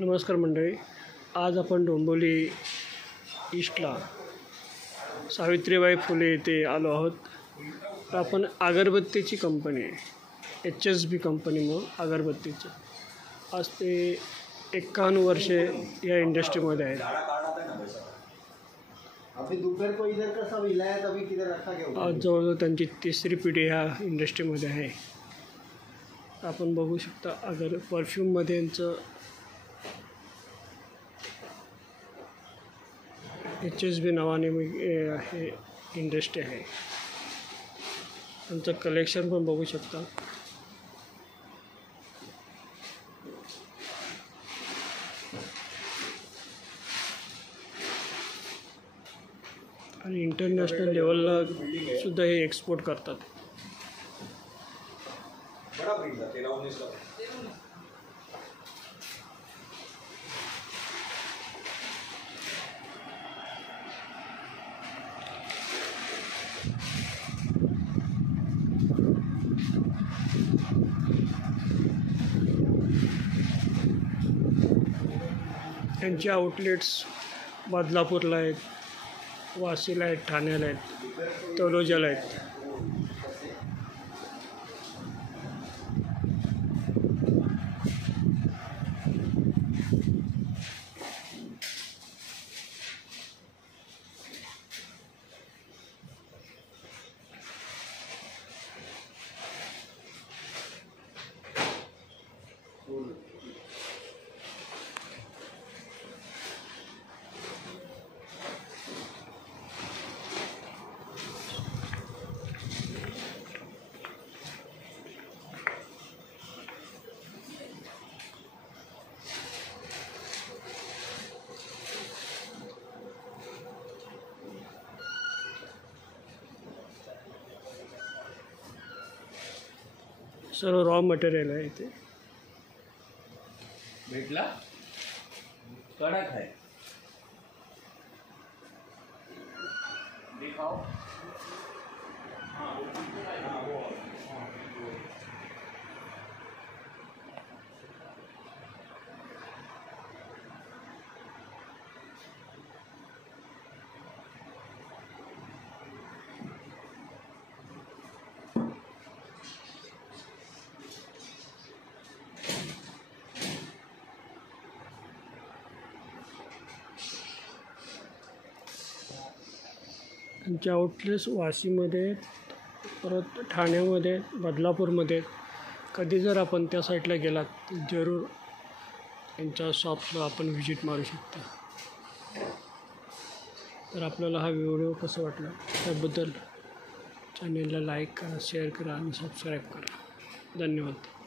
नमस्कार मंडळी, आज आपण डोंबिवली ईस्टला सावित्रीबाई फुले येथे आलो आहोत. तर आपण अगरबत्तीची कंपनी आहे, HSB कंपनी म्हणून अगरबत्तीचं. आज ते 51 वर्षे या इंडस्ट्रीमध्ये आहेत. आज जवळजवळ त्यांची तिसरी पिढी ह्या इंडस्ट्रीमध्ये आहे. आपण बघू शकता परफ्यूममध्ये यांचं HSB नावाने हे इंडस्ट्री आहे. त्यांचं कलेक्शन पण बघू शकता. आणि इंटरनॅशनल लेवलला सुद्धा हे एक्सपोर्ट करतात. त्यांचे आउटलेट्स बदलापूरला आहेत, वाशीला आहेत, ठाण्याला आहेत, तळोजाला आहेत. सर्व रॉ मटेरियल आहे इथे. भेटला कडक आहे. दिखाओ. त्यांचे आउटलेट्स वाशीमध्ये, परत ठाण्यामध्ये, बदलापूरमध्ये. कधी जर आपण त्या साईडला गेलात जरूर त्यांच्या शॉपला आपण व्हिजिट मारू शकता. तर आपल्याला हा व्हिडिओ कसा वाटला त्याबद्दल चॅनेलला लाईक करा, शेअर करा आणि सबस्क्राईब करा. धन्यवाद.